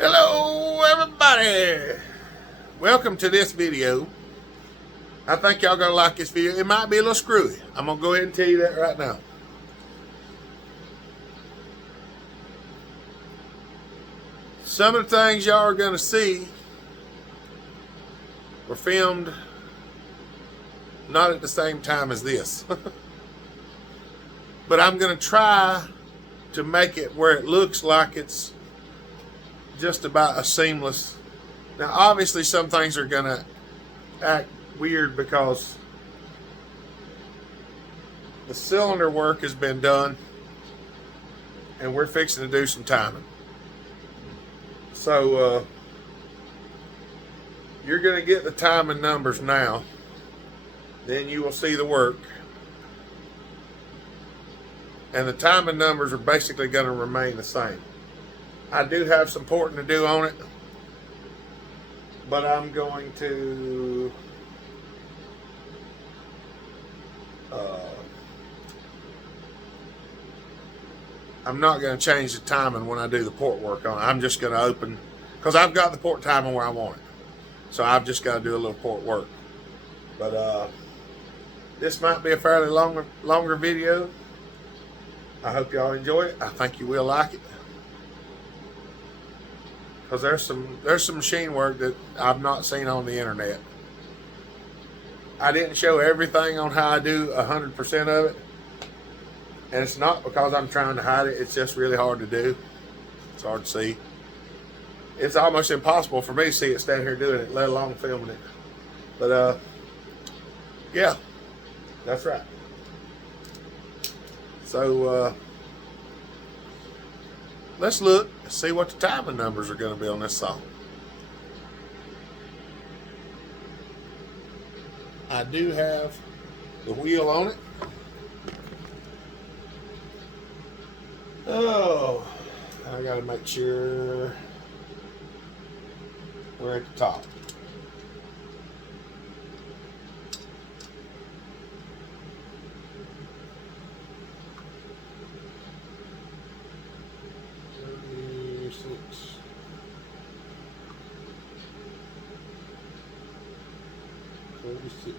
Hello everybody! Welcome to this video. I think y'all gonna like this video. It might be a little screwy. I'm gonna go ahead and tell you that right now. Some of the things y'all are gonna see were filmed not at the same time as this. But I'm gonna try to make it where it looks like it's just about a seamless. Now obviously some things are gonna act weird because the cylinder work has been done and we're fixing to do some timing. So you're going to get the timing numbers now, then you will see the work, and the timing numbers are basically going to remain the same. I do have some porting to do on it, but I'm going to I'm not going to change the timing when I do the port work on it. I'm just going to open, because I've got the port timing where I want it. So I've just got to do a little port work. But this might be a fairly longer video. I hope y'all enjoy it. I think you will like it, because there's some machine work that I've not seen on the internet. I didn't show everything on how I do 100% of it. And it's not because I'm trying to hide it. It's just really hard to do. It's hard to see. It's almost impossible for me to see it standing here doing it, let alone filming it. But yeah, that's right. So let's look and see what the timing numbers are going to be on this saw. I do have the wheel on it. Oh, I got to make sure we're at the top. Thirty-six.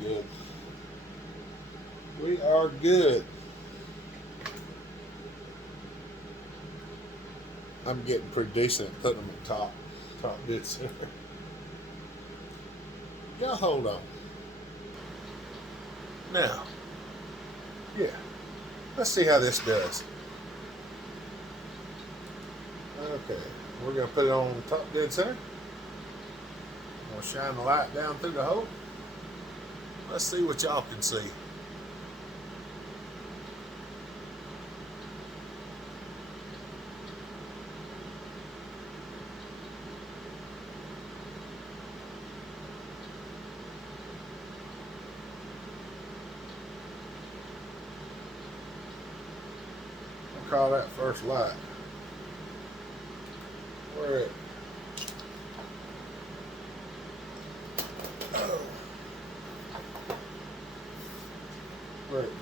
Good. We are good. I'm getting pretty decent at putting them at top bits here. Y'all hold on. Now, yeah, let's see how this does. Okay, we're gonna put it on the top dead center. I'm gonna shine the light down through the hole. Let's see what y'all can see. I'll call that first light. Where it?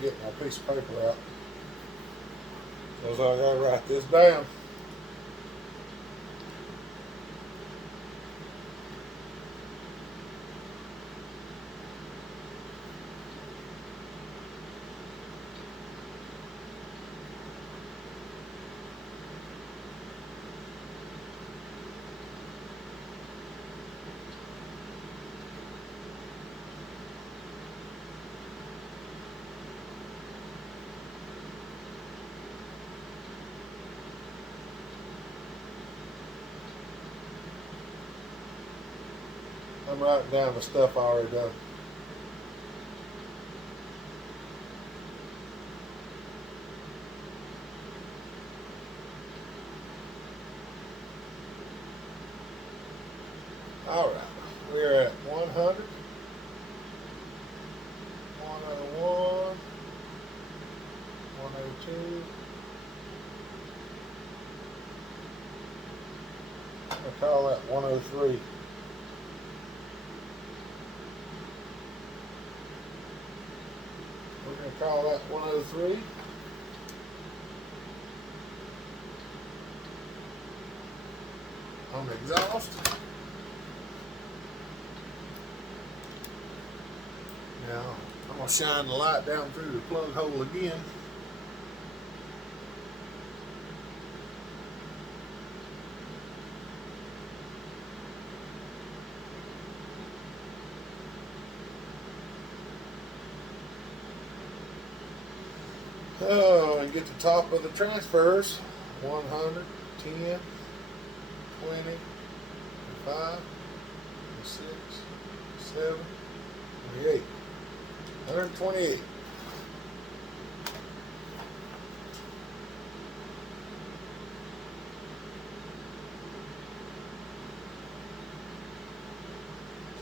Get my piece of paper out, because I gotta write this down. I'm writing down the stuff I already done. All right, we're at 100, 101, 102. I call that 103. call that 103. On the exhaust. Now I'm going to shine the light down through the plug hole again. Oh, and get the top of the transfers. 100, 10, 20, 5, 6, 7, 28. 128.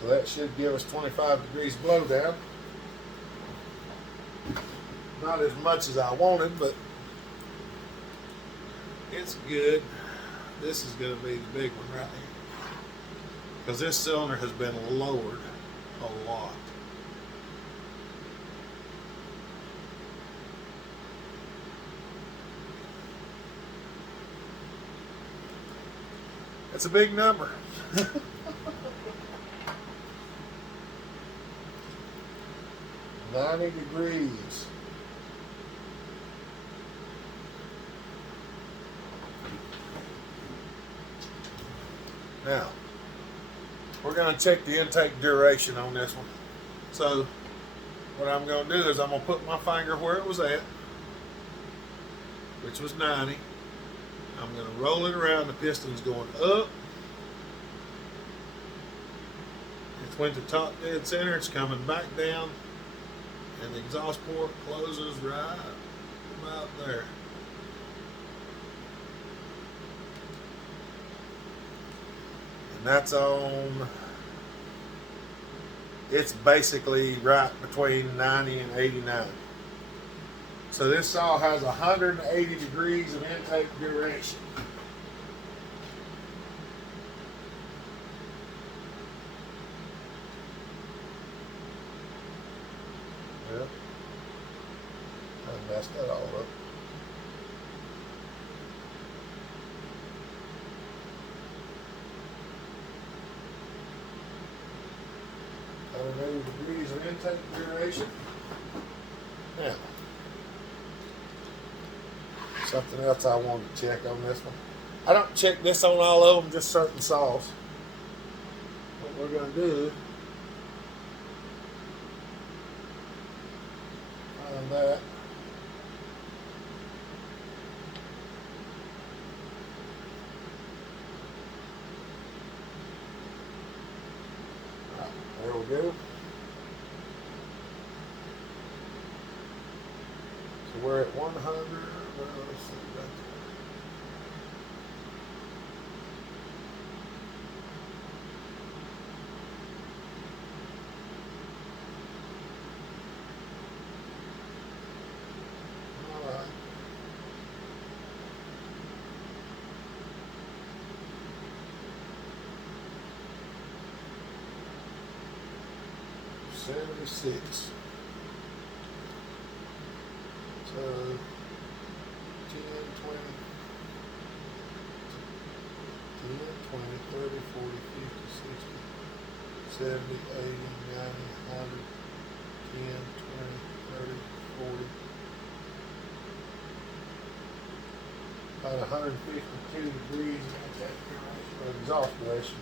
So that should give us 25 degrees blow down. Not as much as I wanted, but it's good. This is going to be the big one right here, because this cylinder has been lowered a lot. That's a big number. 90 degrees. Now, we're going to check the intake duration on this one. So, what I'm going to do is I'm going to put my finger where it was at, which was 90. I'm going to roll it around. The piston's going up. It's went to top dead center. It's coming back down. And the exhaust port closes right about there. And that's on, it's basically right between 90 and 89. So this saw has 180 degrees of intake duration. Well, I messed that all up. Degrees of intake duration. Now, something else I wanted to check on this one. I don't check this on all of them, just certain saws. What we're going to do, find that. There we go. So we're at 100. Let's see right there. All right. $76. So 10, 20, 10, 20, 30, 40, 50, 60, 70, 80, 90, 100, 10, 20, 30, 40. About 152 degrees of exhaust duration.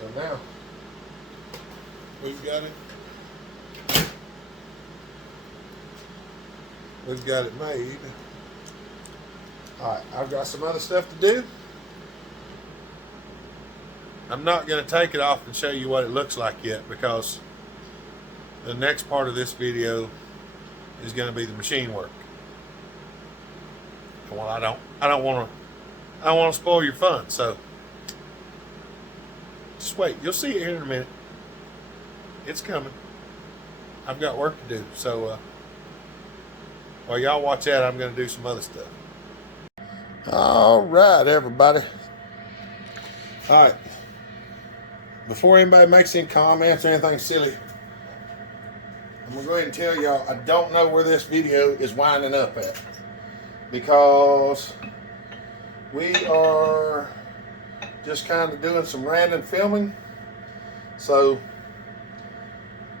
So now we've got it. We've got it made. All right, I've got some other stuff to do. I'm not going to take it off and show you what it looks like yet, because the next part of this video is going to be the machine work. Well, I don't want to spoil your fun, so just wait. You'll see it here in a minute. It's coming. I've got work to do, so While y'all watch that, I'm going to do some other stuff. All right, everybody. All right. Before anybody makes any comments or anything silly, I'm going to go ahead and tell y'all I don't know where this video is winding up at, because we are just kind of doing some random filming. So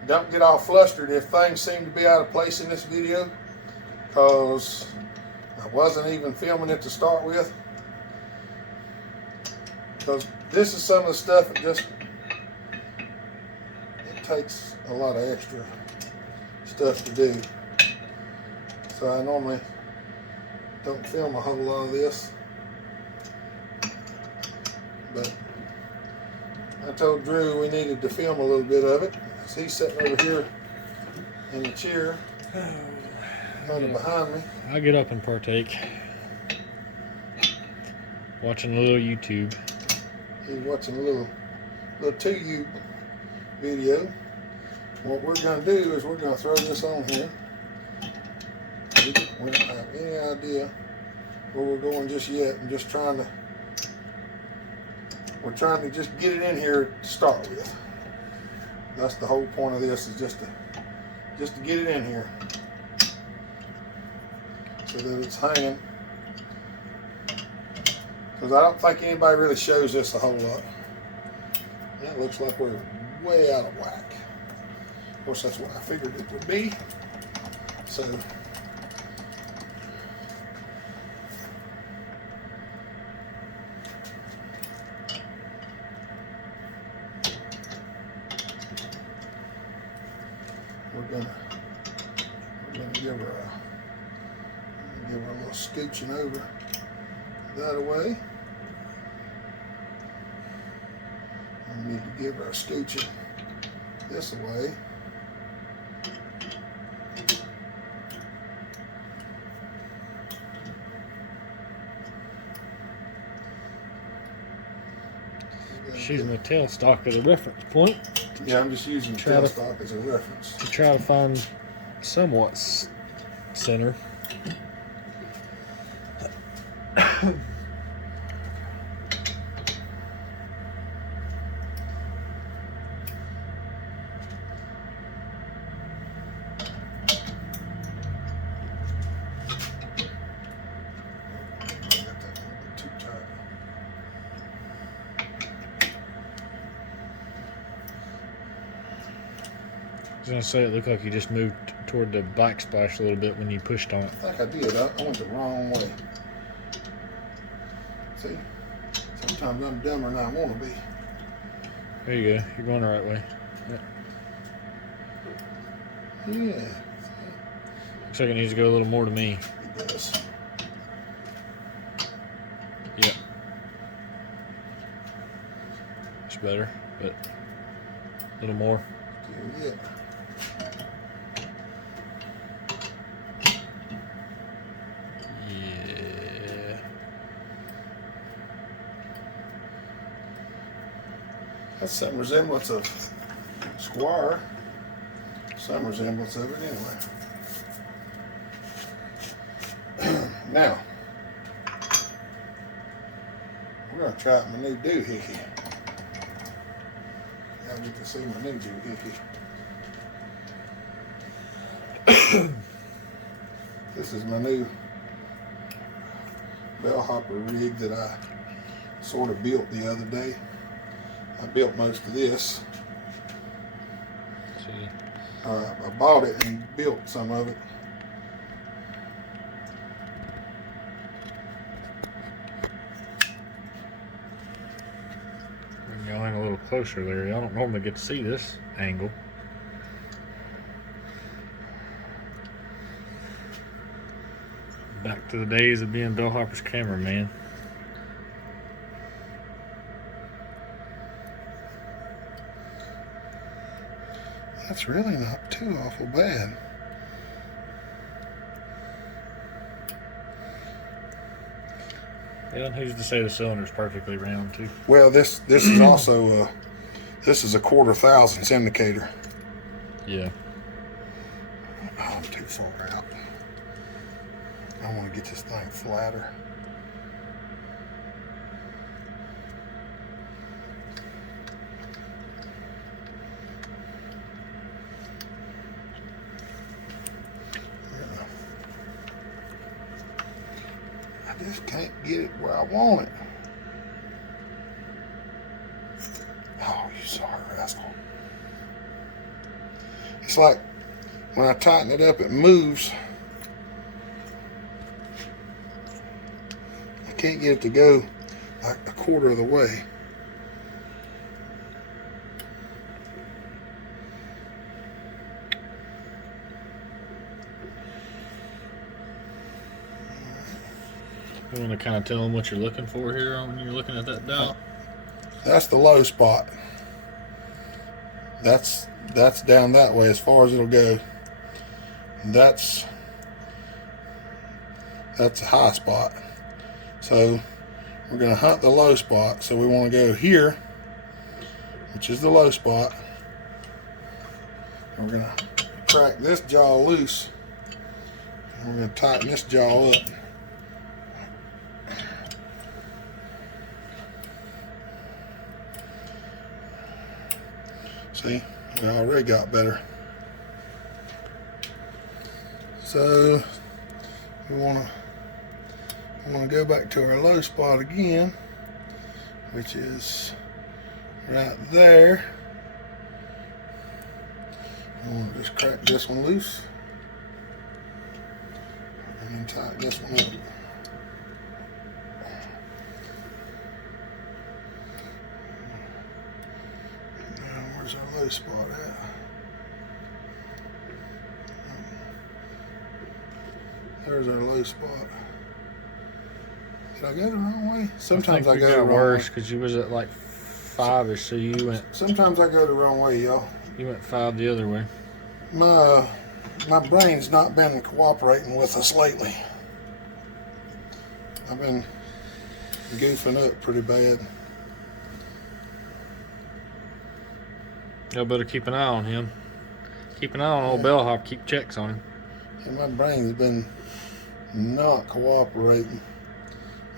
don't get all flustered if things seem to be out of place in this video, because I wasn't even filming it to start with. Because this is some of the stuff that just, it takes a lot of extra stuff to do. So I normally don't film a whole lot of this. But I told Drew we needed to film a little bit of it. So he's sitting over here in the chair, kind of behind me. I'll get up and partake. Watching a little YouTube. He's watching a little 2U video. What we're going to do is we're going to throw this on here. We don't have any idea where we're going just yet. We're trying to just get it in here to start with. That's the whole point of this, is just to get it in here so that it's hanging. Because I don't think anybody really shows this a whole lot. That looks like we're way out of whack. Of course, that's what I figured it would be. So we're gonna give her a little scooching over that away. We need to give her a scooching this away. She's my tailstock as a reference point. Yeah, I'm just using tailstock as a reference. To try to find somewhat center. I was going to say, it looked like you just moved toward the backsplash a little bit when you pushed on it. I think I did. I went the wrong way. See? Sometimes I'm dumber than I want to be. There you go. You're going the right way. Yeah. Looks like it needs to go a little more to me. It does. Yeah. It's better, but a little more. Yeah. Yeah. That's some resemblance of Squire. Some resemblance of it anyway. Now, we're going to try out my new doohickey. Y'all get to see my new doohickey. This is my new Bellhopper rig that I sort of built the other day. I built most of this. See. I bought it and built some of it. Bring y'all in a little closer there. Y'all don't normally get to see this angle. Back to the days of being Bellhopper's cameraman. That's really not too awful bad. Yeah, and who's to say the cylinder's perfectly round too? Well, this is also this is a 1/4,000 indicator. Yeah. Oh, I'm too far out. I want to get this thing flatter. I just can't get it where I want it. Oh, you sorry rascal. It's like when I tighten it up, it moves. I can't get it to go like a quarter of the way. You want to kind of tell them what you're looking for here when you're looking at that dot? That's the low spot. That's down that way as far as it'll go. That's a high spot. So we're going to hunt the low spot. So we want to go here, which is the low spot. And we're going to crack this jaw loose. And we're going to tighten this jaw up. See, we already got better. So we want to go back to our low spot again, which is right there. I want to just crack this one loose and then tighten this one up. Where's our low spot at? There's our low spot. Did I go the wrong way? Sometimes I go the wrong worse way. because you was at like 5-ish, so you went. Sometimes I go the wrong way, y'all. You went 5 the other way. My brain's not been cooperating with us lately. I've been goofing up pretty bad. Y'all better keep an eye on him. Keep an eye on old Bellhopper. Keep checks on him. And my brain's been not cooperating.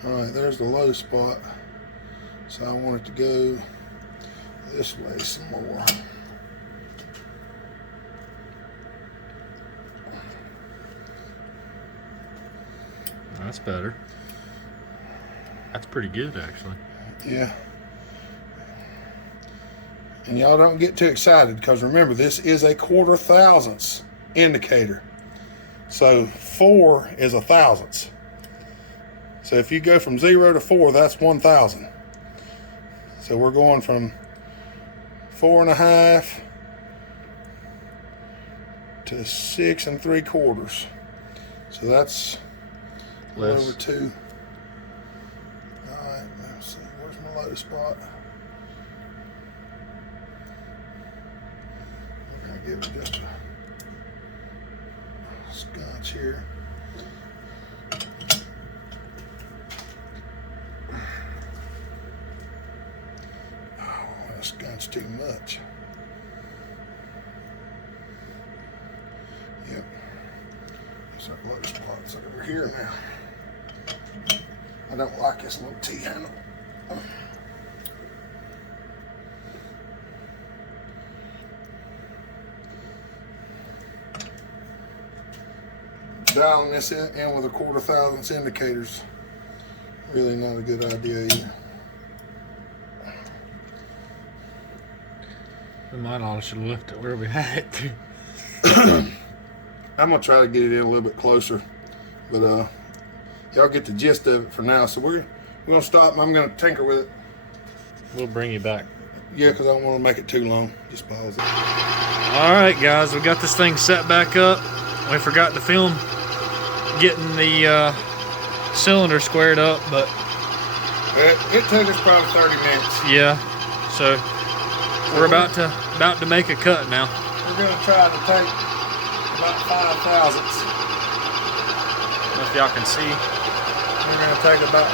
Alright, there's the low spot. So I want it to go this way some more. That's better. That's pretty good, actually. Yeah. And y'all don't get too excited because remember, this is a 1/4 thousandths indicator. So 4 is a thousandths. So if you go from 0 to 4, that's 1,000. So we're going from 4 1/2 to 6 3/4. So that's Less. over 2. All right, let's see. Where's my low spot? We're gonna give it just a scotch here. Oh, that scotch too much. Yep. It's our low spot. It's over here now. I don't like this little T-handle. Dialing this in with a 1/4 thousandths indicators really not a good idea either. We might all should have left it where we had it to. I'm gonna try to get it in a little bit closer, but y'all get the gist of it for now. So we're gonna stop and I'm gonna tinker with it. We'll bring you back. Yeah, because I don't want to make it too long. Just pause it. All right, guys, we got this thing set back up. We forgot to film getting the cylinder squared up, but It took us probably 30 minutes. yeah. So we're about to make a cut now. We're gonna try to take about 5 thousandths. I don't know if y'all can see. We're gonna take about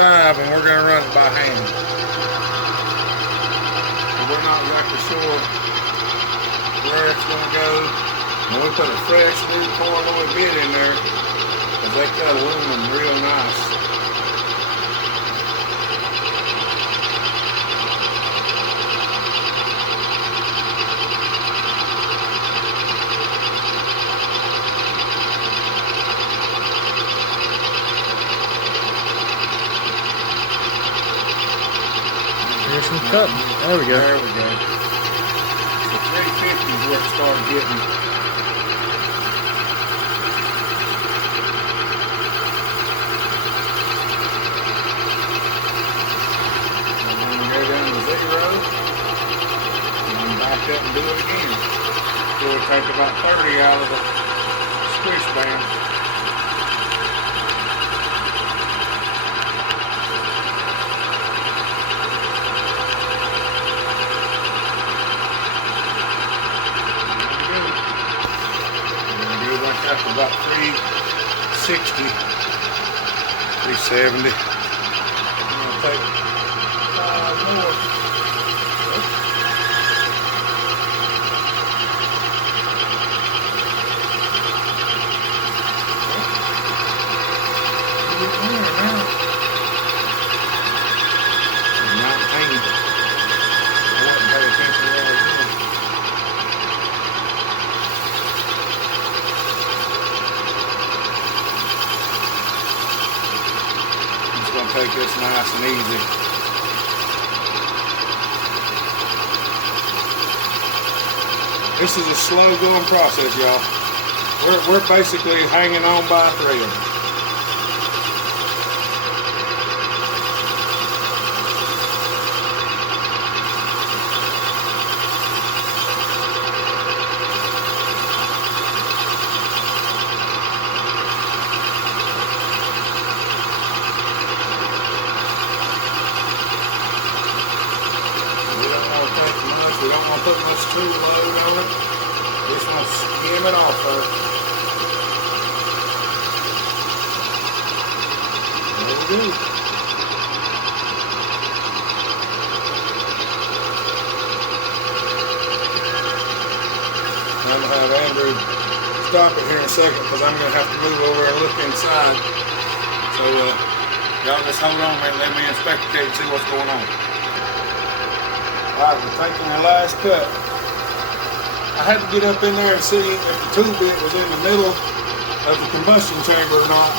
5 and we're gonna run it by hand. And we're not exactly sure where it's gonna go. And we put a fresh new cordwood bit in there. because they cut aluminum real nice. Here's some cutting. There we go. There we go. So 350 is where it started getting. And then we go down to 0. And then back up and do it again. So we'll take about 30 out of the squish band. That's about 360, 370. I'm going to take 5 more. Take this nice and easy. This is a slow going process, y'all. We're basically hanging on by a thread. We don't want to put much tool load on it. We just want to skim it off first. There we go. I'm going to have Andrew stop it here in a second because I'm going to have to move over and look inside. So y'all just hold on and let me inspect the cage and see what's going on. Alright, we're taking our last cut. I had to get up in there and see if the tool bit was in the middle of the combustion chamber or not.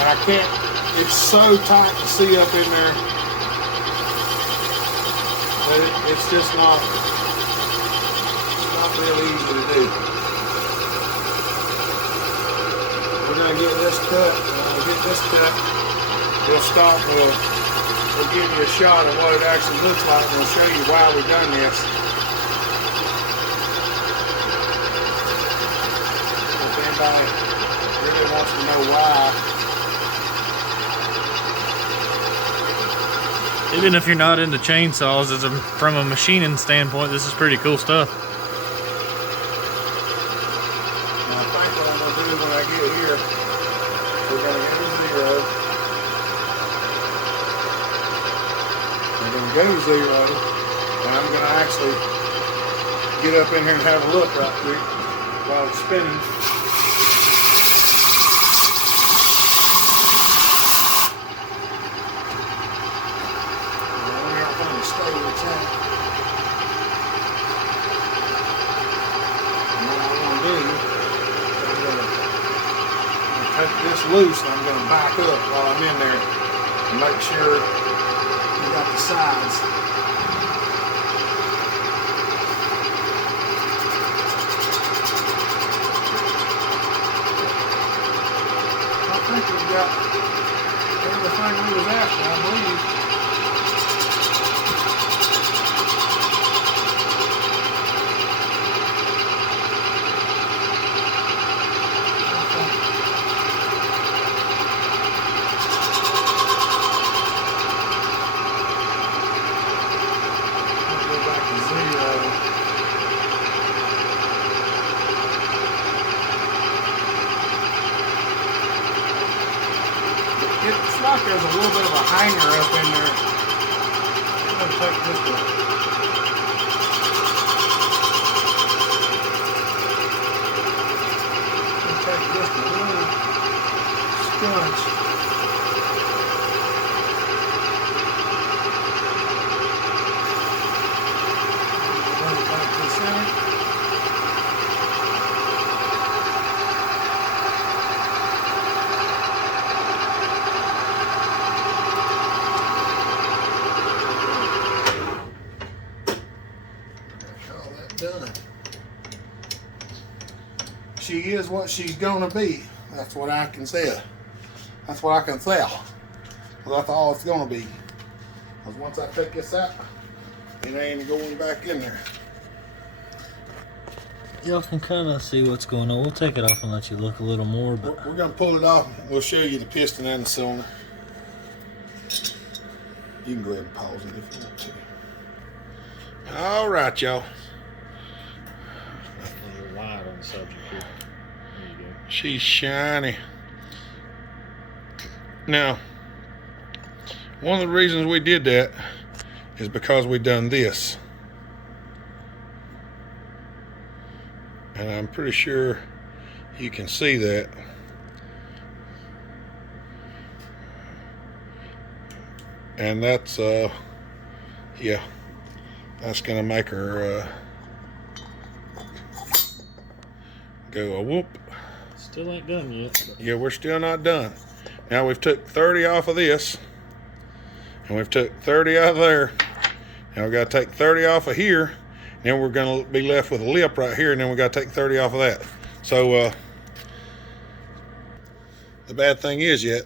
And I can't, it's so tight to see up in there that it's just not real easy to do. We're going to get this cut, and when we get this cut, we'll stop, we'll give you a shot of what it actually looks like, and we'll show you why we've done this. If anybody really wants to know why. Even if you're not into chainsaws, from a machining standpoint, this is pretty cool stuff. Now, I think what I'm going to do when I get here, we're going to go to 0. We're going to go to 0, and I'm going to actually get up in here and have a look right quick while it's spinning. I want everything to stay where it's at. And what I want to do, I'm going to take this loose and I'm going to back up while I'm in there and make sure we got the sides. I think we've got everything we was after, I believe. It's like there's a little bit of a hanger up in there. I'm going to take this one. I'm going to take this one. bunch. Run it back to the center. All that done. She is what she's gonna be. That's what I can say. That's what I can tell. That's all it's gonna be. Because once I take this out, it ain't going back in there. Y'all can kind of see what's going on. We'll take it off and let you look a little more. But We're gonna pull it off. We'll show you the piston and the cylinder. You can go ahead and pause it if you want to. All right, y'all. You're wide on the subject here. There you go. She's shiny. Now, one of the reasons we did that is because we done this. And I'm pretty sure you can see that. And that's, yeah, that's gonna make her go a whoop. Still ain't done yet. But Yeah, we're still not done. Now we've took 30 off of this, and we've took 30 out of there. Now we got to take 30 off of here, and then we're going to be left with a lip right here, and then we got to take 30 off of that. So the bad thing is yet,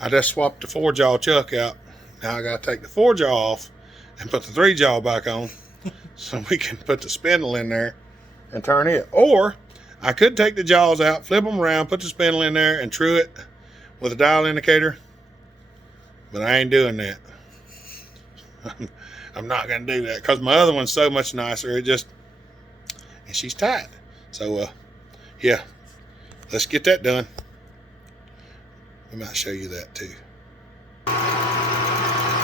I just swapped the 4-jaw chuck out. Now I got to take the 4-jaw off and put the 3-jaw back on, so we can put the spindle in there and turn it. Or I could take the jaws out, flip them around, put the spindle in there, and true it with a dial indicator, but I ain't doing that. I'm not gonna do that because my other one's so much nicer. It just, and she's tight. So yeah, let's get that done. We might show you that too.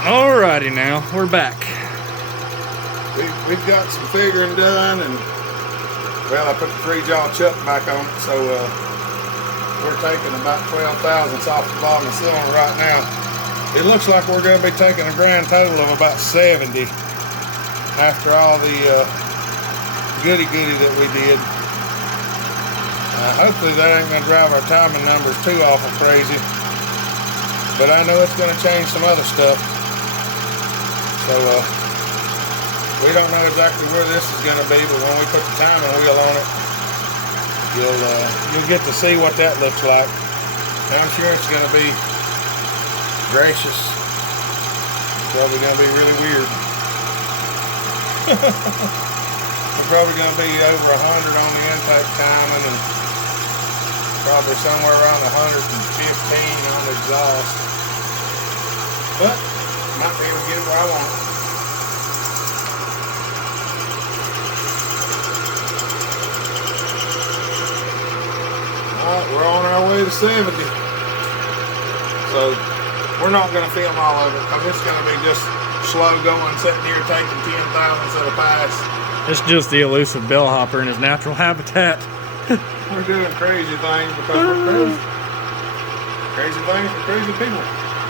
alrighty, now we're back. We've got some figuring done, and well, I put the 3-jaw chuck back on it, so we're taking about 12 thousandths off the bottom of the cylinder right now. It looks like we're going to be taking a grand total of about 70 after all the goody that we did. Hopefully that ain't going to drive our timing numbers too awful crazy, but I know it's going to change some other stuff. So we don't know exactly where this is going to be, but when we put the timing wheel on it, you'll get to see what that looks like. And I'm sure it's going to be gracious. It's probably going to be really weird. We're probably going to be over 100 on the intake timing, and probably somewhere around 115 on the exhaust. But might be able to get it where I want it. Alright, we're on our way to 70. So we're not going to film all of it because it's going to be just slow going, sitting here taking 10 thousandths at a pass. It's just the elusive bellhopper in his natural habitat. We're doing crazy things because we're crazy. Crazy things for crazy people.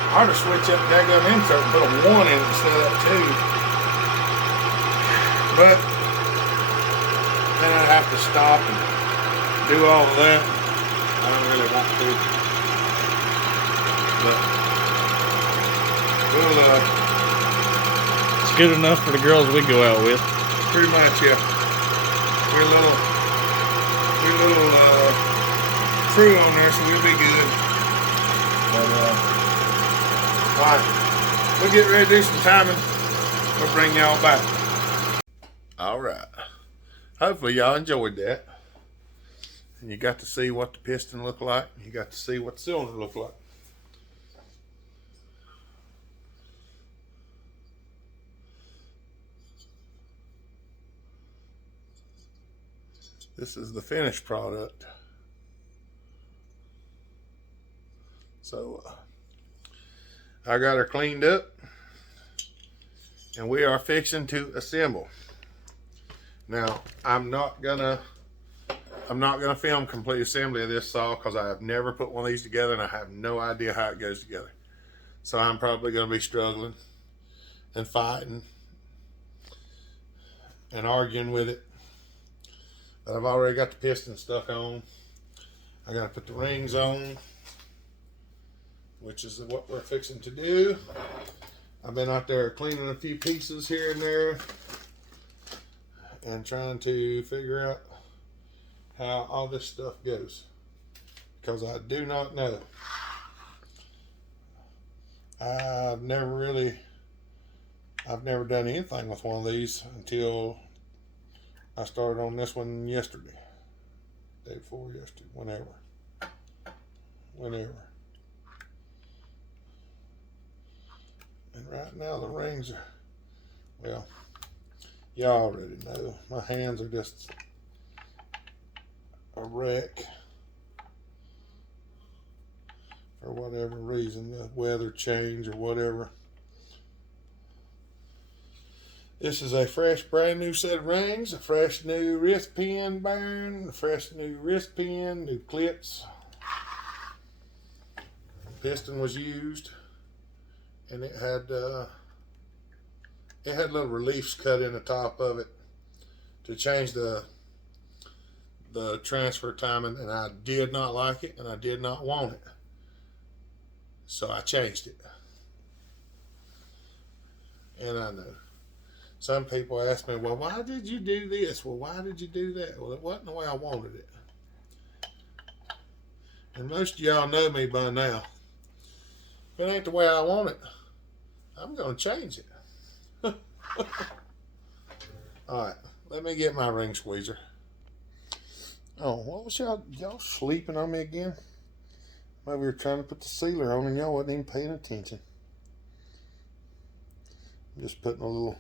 I ought to switch up the daggum insert and put a 1 in it instead of that 2. But then I'd have to stop and do all of that. I don't really want to. But we'll It's good enough for the girls we go out with. pretty much, yeah. We're a little crew on there, so we'll be good. But alright, we'll get ready to do some timing. We'll bring y'all back. Alright. Hopefully y'all enjoyed that. And you got to see what the piston looked like. You got to see what the cylinder looked like. This is the finished product. So I got her cleaned up, and we are fixing to assemble. Now I'm not gonna I'm not going to film complete assembly of this saw because I have never put one of these together and I have no idea how it goes together. So I'm probably going to be struggling and fighting and arguing with it. But I've already got the piston stuck on. I got to put the rings on, which is what we're fixing to do. I've been out there cleaning a few pieces here and there and trying to figure out how all this stuff goes, because I do not know. I've never done anything with one of these until I started on this one yesterday, day before yesterday, whenever. And right now the rings are, well, y'all already know, my hands are just a wreck for whatever reason, the weather change or whatever. This is a fresh brand new set of rings, a fresh new wrist pin bearing, a fresh new wrist pin, new clips. Piston was used, and it had little reliefs cut in the top of it to change the transfer timing, and I did not like it and I did not want it, so I changed it. And I know some people ask me, well, why did you do this? Well, why did you do that? Well, it wasn't the way I wanted it. And most of y'all know me by now. If it ain't the way I want it, I'm going to change it. Alright, let me get my ring squeezer. Oh, what was y'all sleeping on me again? I'm over here trying to put the sealer on and y'all wasn't even paying attention. I'm just putting a little,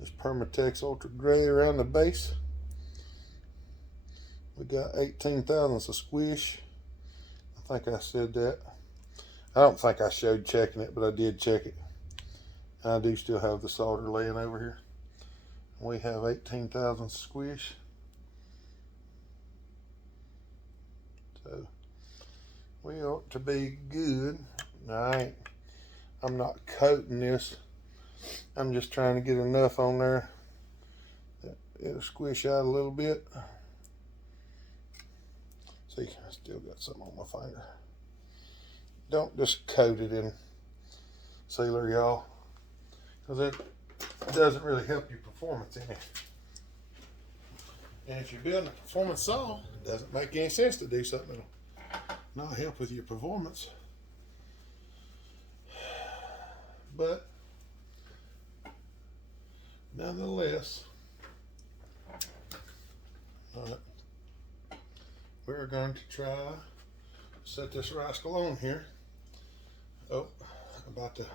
this Permatex Ultra Gray around the base. We got 18 thousandths of squish. I think I said that. I don't think I showed checking it, but I did check it. I do still have the solder laying over here. We have 18 thousandths squish. So we ought to be good. I'm not coating this. I'm just trying to get enough on there that it'll squish out a little bit. See, I still got something on my finger. Don't just coat it in sealer, y'all, because it doesn't really help your performance any. And if you're building a performance saw, it doesn't make any sense to do something that'll not help with your performance. But nonetheless, we're going to try to set this rascal on here. Oh, about to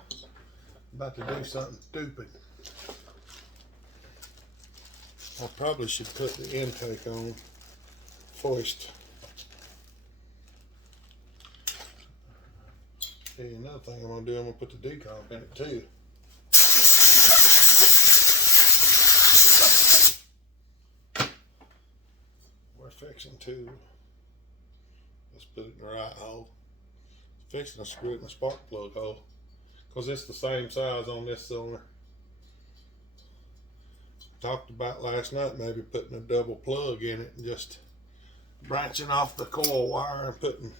do something stupid. I probably should put the intake on first. Okay, another thing I'm going to do, I'm going to put the decomp in it too. We're fixing to, let's put it in the right hole. Fixing to screw it in the spark plug hole, because it's the same size on this cylinder. Talked about last night maybe putting a double plug in it and just branching off the coil wire and putting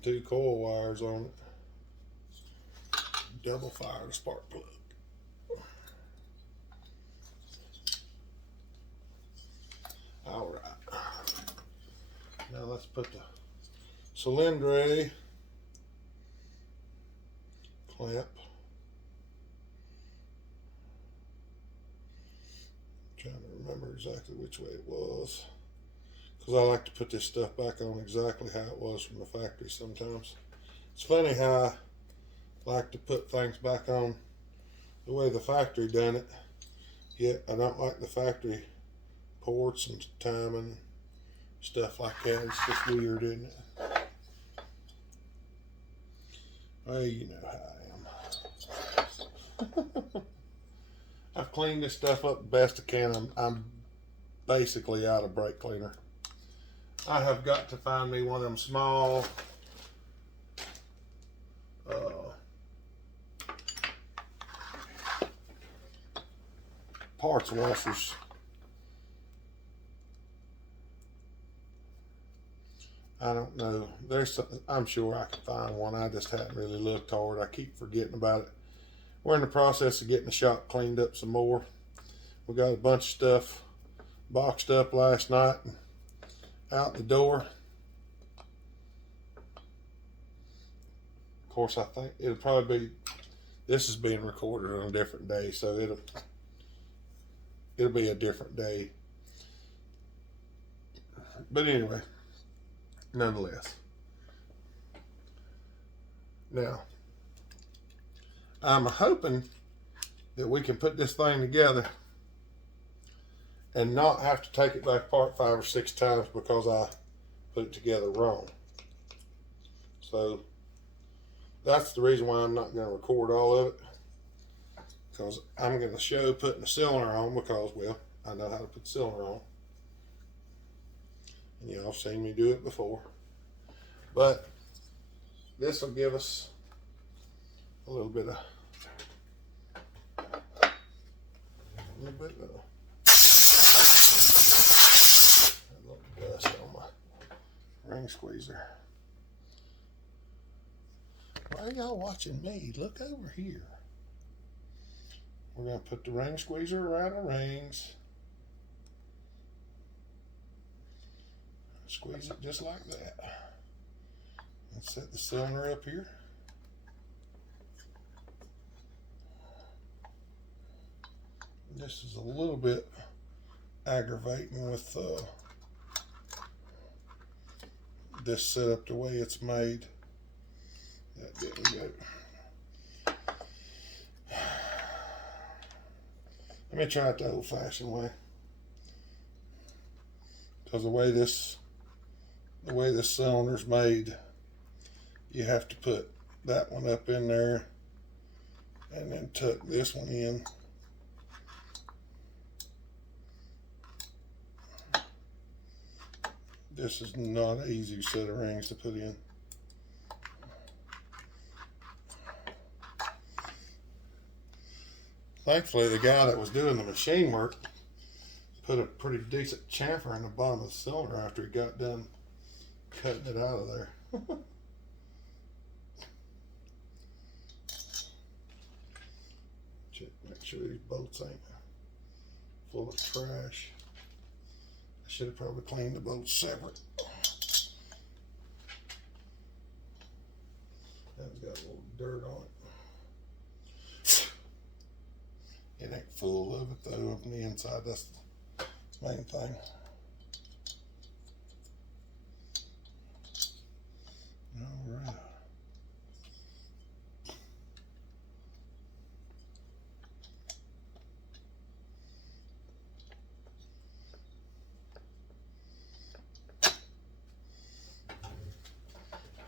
2 coil wires on it. Double fire the spark plug. Alright. Now let's put the cylindre clamp. Trying to remember exactly which way it was, because I like to put this stuff back on exactly how it was from the factory sometimes. It's funny how I like to put things back on the way the factory done it, yet I don't like the factory ports and timing, stuff like that. It's just weird, isn't it? Well, you know how I am. I've cleaned this stuff up the best I can. I'm basically out of brake cleaner. I have got to find me one of them small parts washers. I don't know. I'm sure I can find one. I just haven't really looked hard. I keep forgetting about it. We're in the process of getting the shop cleaned up some more. We got a bunch of stuff boxed up last night and out the door. Of course, I think it'll probably be, this is being recorded on a different day, so it'll be a different day. But anyway, nonetheless. Now, I'm hoping that we can put this thing together and not have to take it back apart 5 or 6 times because I put it together wrong. So that's the reason why I'm not going to record all of it, because I'm going to show putting the cylinder on, because, well, I know how to put the cylinder on, and y'all have seen me do it before. But this will give us a little bit of dust on my ring squeezer. Why are y'all watching me? Look over here. We're going to put the ring squeezer around the rings. Squeeze it just like that. And set the cylinder up here. This is a little bit aggravating with this setup the way it's made. That didn't go. Let me try it the old-fashioned way. Because the way this cylinder's made, you have to put that one up in there and then tuck this one in. This is not an easy set of rings to put in. Thankfully, the guy that was doing the machine work put a pretty decent chamfer in the bottom of the cylinder after he got done cutting it out of there. Make sure these bolts ain't full of trash. I should have probably cleaned the bolts separate. That's got a little dirt on it. It ain't full of it though on the inside. That's the main thing. All right.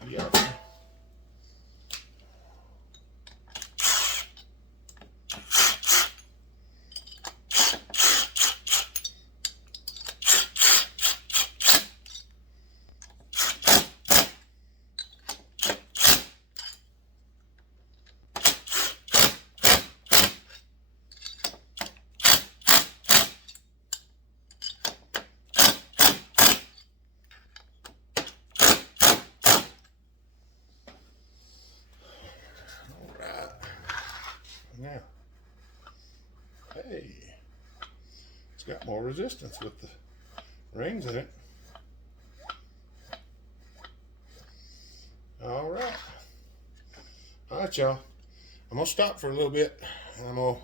Yeah. Now, hey, it's got more resistance with the rings in it. All right, y'all. I'm gonna stop for a little bit, and I'm gonna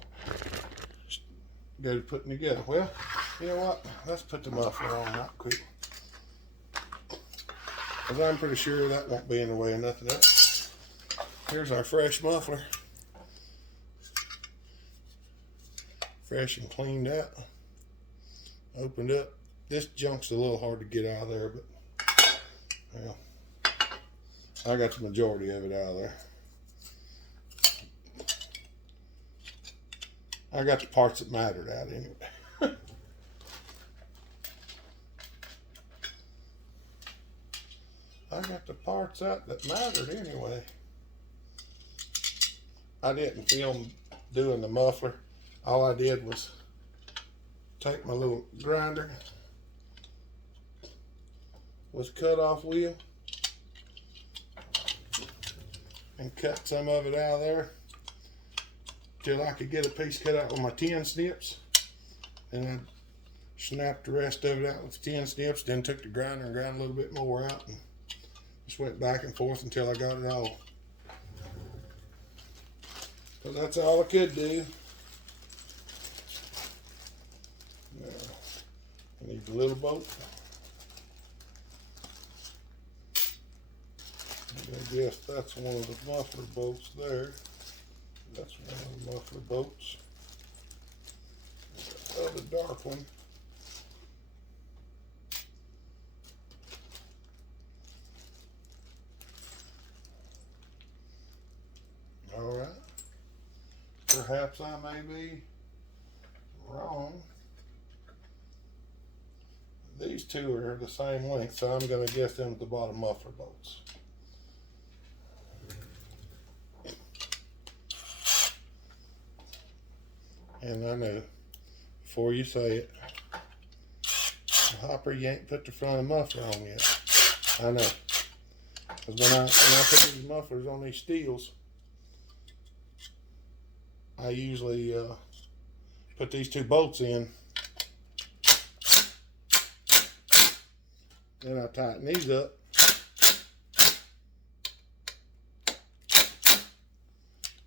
go to putting together. Well, you know what? Let's put the muffler on right quick, because I'm pretty sure that won't be in the way of nothing else. Here's our fresh muffler. Fresh and cleaned out. Opened up. This junk's a little hard to get out of there, but well, I got the majority of it out of there. I got the parts that mattered out anyway. got the parts out that mattered anyway. I didn't film doing the muffler. All I did was take my little grinder with cut-off wheel and cut some of it out of there till I could get a piece cut out with my 10 snips, and I snapped the rest of it out with 10 snips, then took the grinder and ground a little bit more out, and just went back and forth until I got it all. So that's all I could do. Now, I need the little bolt. I guess that's one of the muffler bolts there. That's one of the muffler bolts. The other dark one. Alright. Perhaps I may be wrong. These two are the same length, so I'm going to guess them at the bottom muffler bolts. And I know, before you say it, Hopper, you ain't put the front of the muffler on yet. I know. Because when I put these mufflers on these Stihls, I usually put these two bolts in. Then I tighten these up.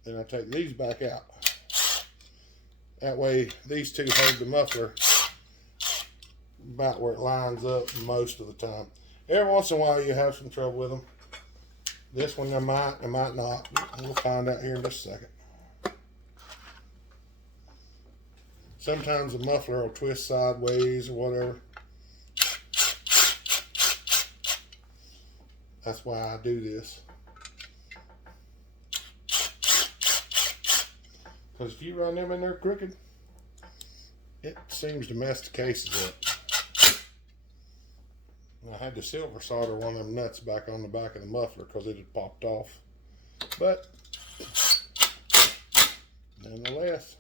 Then I take these back out. That way these two hold the muffler about where it lines up most of the time. Every once in a while you have some trouble with them. This one I might not. We'll find out here in just a second. Sometimes the muffler will twist sideways or whatever. That's why I do this. Because if you run them in there crooked, it seems to mess the cases up. I had to silver solder one of them nuts back on the back of the muffler because it had popped off. But nonetheless,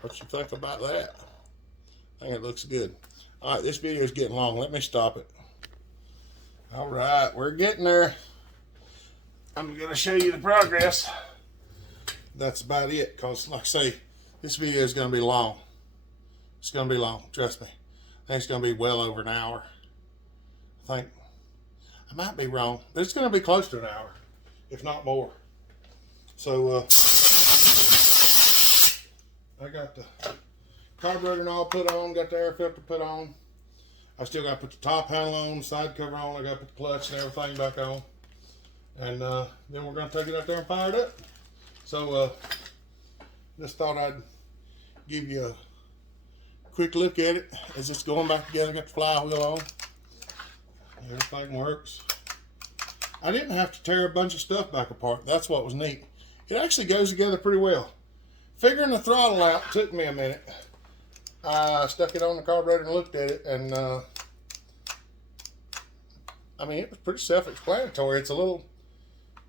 what you think about that? I think it looks good. All right, this video is getting long. Let me stop it. All right, we're getting there. I'm going to show you the progress. That's about it, because like I say, this video is going to be long. It's going to be long, trust me. I think it's going to be well over an hour. I think, I might be wrong, but it's going to be close to an hour, if not more. So, I got the carburetor and all put on, got the air filter put on. I still got to put the top handle on, side cover on, I got to put the clutch and everything back on. And then we're going to take it up there and fire it up. So, just thought I'd give you a quick look at it as it's going back together. Got the flywheel on. Everything works. I didn't have to tear a bunch of stuff back apart. That's what was neat. It actually goes together pretty well. Figuring the throttle out took me a minute. I stuck it on the carburetor and looked at it, and I mean, it was pretty self-explanatory. It's a little,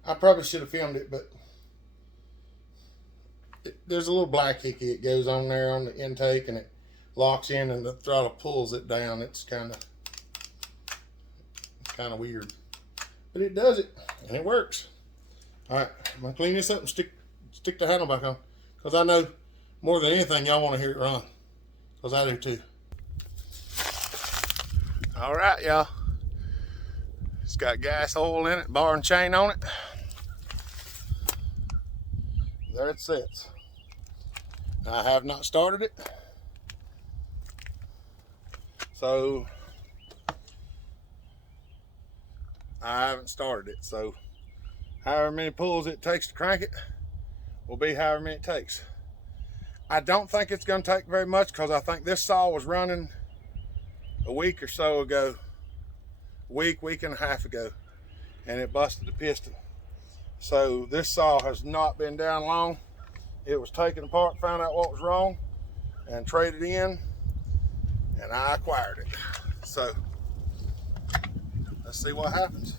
I probably should have filmed it, but there's a little black hickey that goes on there on the intake, and it locks in and the throttle pulls it down. It's kind of weird, but it does it and it works. All right, I'm gonna clean this up and stick the handle back on, because I know more than anything y'all want to hear it run, because I do too. All right, y'all. It's got gas oil in it, bar and chain on it. There it sits. I have not started it, so I haven't started it. So however many pulls it takes to crank it will be however many it takes. I don't think it's going to take very much, because I think this saw was running a week or so ago, week and a half ago, and it busted the piston. So this saw has not been down long. It was taken apart, found out what was wrong, and traded in, and I acquired it. So let's see what happens.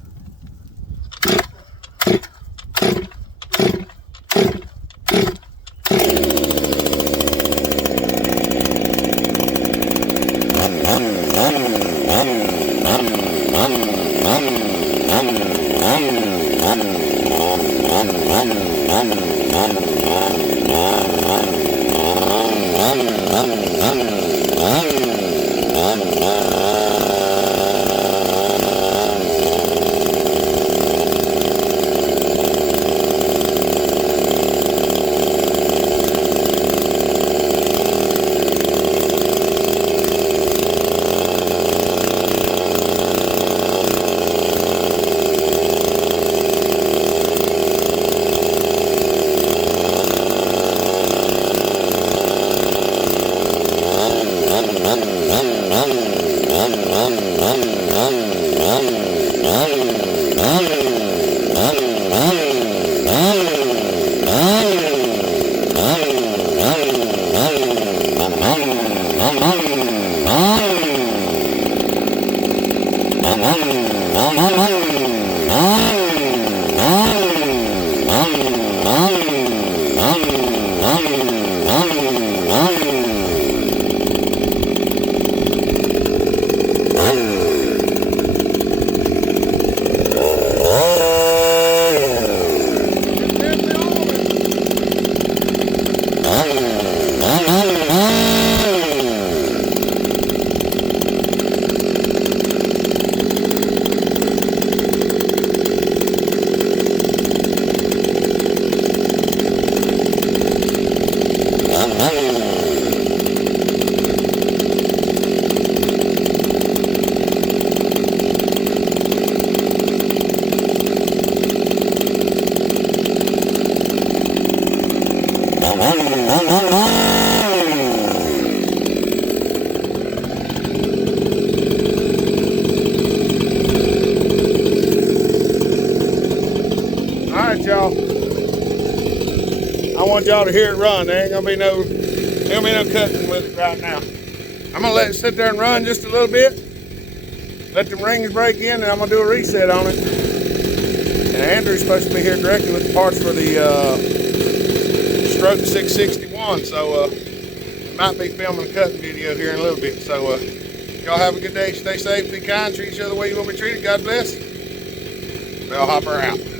Y'all, I want y'all to hear it run. There ain't gonna be no cutting with it right now. I'm gonna let it sit there and run just a little bit, let them rings break in, and I'm gonna do a reset on it. And Andrew's supposed to be here directly with the parts for the Stroke 661, so we might be filming a cutting video here in a little bit. So y'all have a good day, stay safe, be kind, treat each other the way you want to be treated. God bless. Bellhopper out.